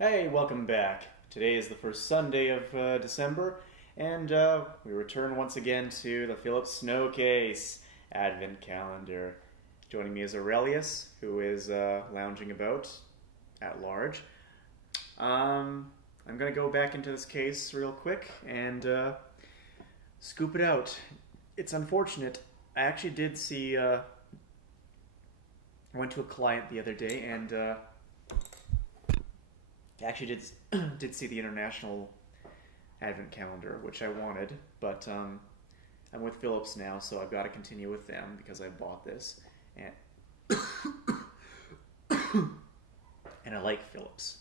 Hey, welcome back. Today is the first Sunday of December, and we return once again to the Phillips Snow Case Advent Calendar. Joining me is Aurelius, who is lounging about at large. I'm going to go back into this case real quick and scoop it out. It's unfortunate. I actually did see, I went to a client the other day and actually did see the international advent calendar, which I wanted, but I'm with Phillips now, so I've got to continue with them because I bought this, and and I like Phillips,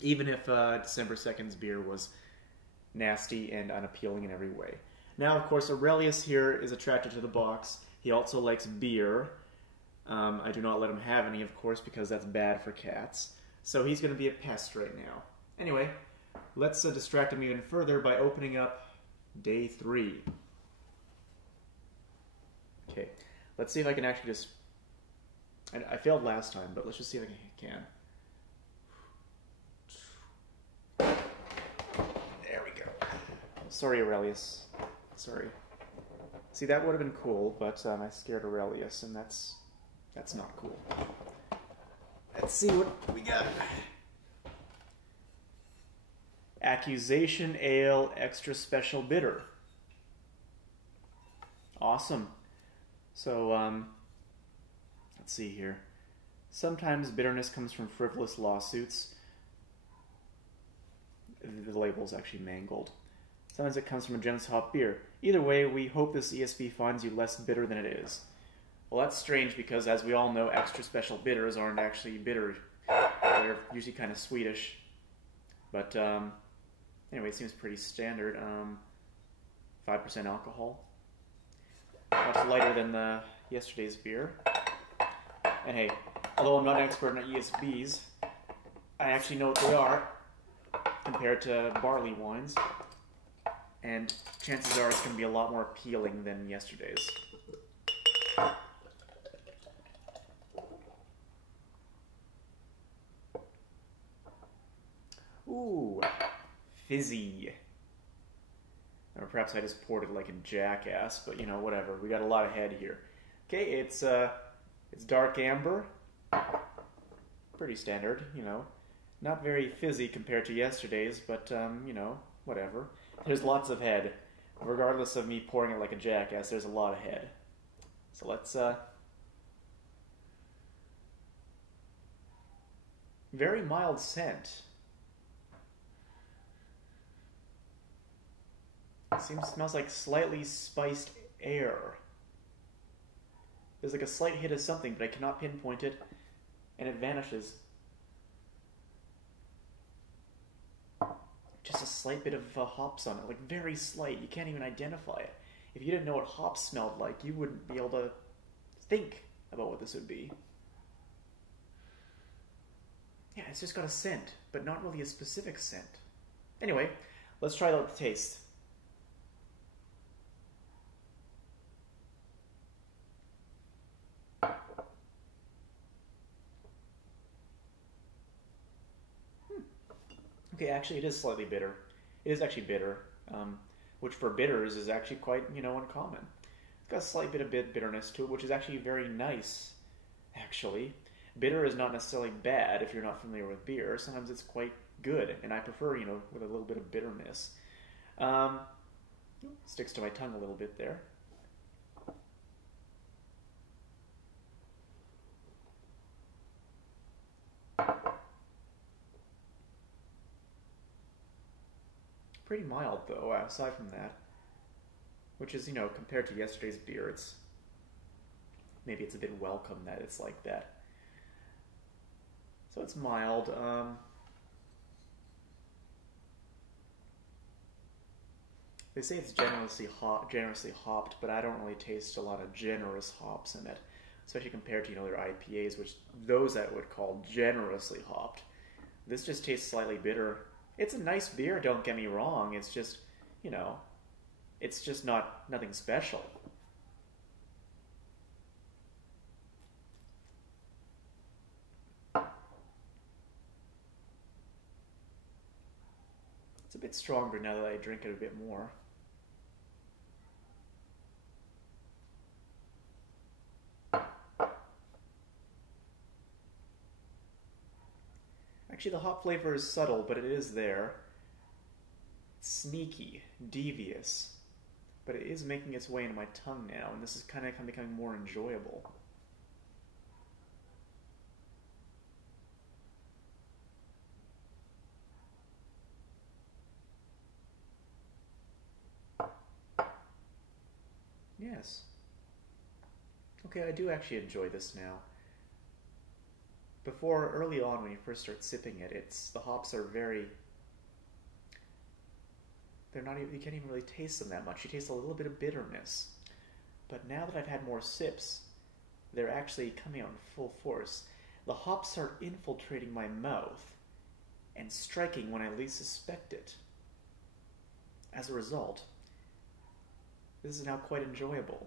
even if December 2nd's beer was nasty and unappealing in every way. Now, of course, Aurelius here is attracted to the box. He also likes beer. I do not let him have any, of course, because that's bad for cats. So he's going to be a pest right now. Anyway, let's distract him even further by opening up day 3. Okay, let's see if I can actually just... I failed last time, but let's just see if I can. There we go. Sorry, Aurelius. Sorry. See, that would have been cool, but I scared Aurelius, and that's not cool. Let's see what we got. Accusation Ale Extra Special Bitter. Awesome. So, let's see here. Sometimes bitterness comes from frivolous lawsuits. The label's actually mangled. Sometimes it comes from a generous hop beer. Either way, we hope this ESB finds you less bitter than it is. Well, that's strange because, as we all know, extra special bitters aren't actually bitter. They're usually kind of sweetish. But, anyway, it seems pretty standard. 5% alcohol. Much lighter than yesterday's beer. And hey, although I'm not an expert in ESBs, I actually know what they are compared to barley wines. And chances are it's going to be a lot more appealing than yesterday's. Ooh, fizzy. Or perhaps I just poured it like a jackass, but you know, whatever. We got a lot of head here. Okay, it's dark amber. Pretty standard, you know. Not very fizzy compared to yesterday's, but you know, whatever. There's lots of head. Regardless of me pouring it like a jackass, there's a lot of head. So let's very mild scent. Smells like slightly spiced air. There's like a slight hit of something, but I cannot pinpoint it, and it vanishes. Just a slight bit of hops on it, like very slight. You can't even identify it. If you didn't know what hops smelled like, you wouldn't be able to think about what this would be. Yeah, it's just got a scent, but not really a specific scent. Anyway, let's try out the taste. Okay, actually, it is slightly bitter. It is actually bitter, which for bitters is actually quite, you know, uncommon. It's got a slight bit of bitterness to it, which is actually very nice, actually. Bitter is not necessarily bad if you're not familiar with beer. Sometimes it's quite good, and I prefer, you know, with a little bit of bitterness. Sticks to my tongue a little bit there. Pretty mild, though, aside from that. Which is, you know, compared to yesterday's beer, maybe it's a bit welcome that it's like that. So it's mild. They say it's generously hopped, but I don't really taste a lot of generous hops in it. Especially compared to, you know, their IPAs, which those I would call generously hopped. This just tastes slightly bitter. It's a nice beer, don't get me wrong. It's just, you know, it's just nothing special. It's a bit stronger now that I drink it a bit more. Actually, the hop flavor is subtle, but it is there. It's sneaky, devious, but it is making its way into my tongue now, and this is kind of becoming more enjoyable. Yes. Okay, I do actually enjoy this now. Before, early on, when you first start sipping it, the hops are very... They're not even, you can't even really taste them that much. You taste a little bit of bitterness. But now that I've had more sips, they're actually coming out in full force. The hops start infiltrating my mouth and striking when I least suspect it. As a result, this is now quite enjoyable.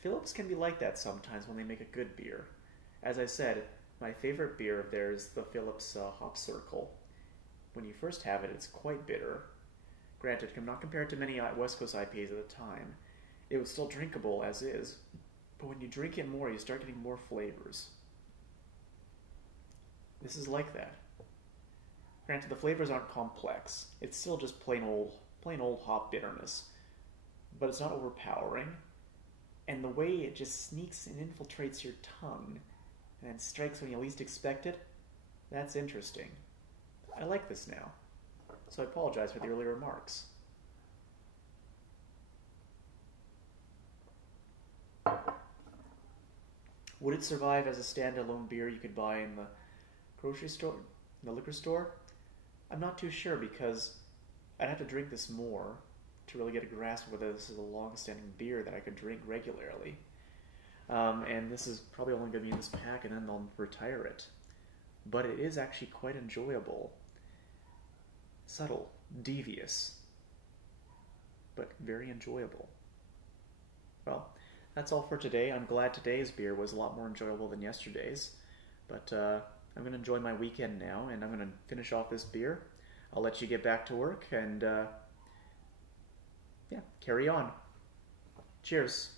Phillips can be like that sometimes when they make a good beer. As I said, my favorite beer of theirs is the Phillips Hop Circle. When you first have it, it's quite bitter. Granted, not compared to many West Coast IPAs at the time. It was still drinkable as is, but when you drink it more, you start getting more flavors. This is like that. Granted, the flavors aren't complex. It's still just plain old hop bitterness. But it's not overpowering. And the way it just sneaks and infiltrates your tongue and strikes when you least expect it, that's interesting. I like this now. So I apologize for the earlier remarks. Would it survive as a standalone beer you could buy in the grocery store, the liquor store? I'm not too sure because I'd have to drink this more to really get a grasp of whether this is a long-standing beer that I could drink regularly. And this is probably only going to be in this pack and then they'll retire it. But it is actually quite enjoyable. Subtle, devious, but very enjoyable. Well, that's all for today. I'm glad today's beer was a lot more enjoyable than yesterday's. But I'm going to enjoy my weekend now, and I'm going to finish off this beer. I'll let you get back to work, and yeah, carry on. Cheers.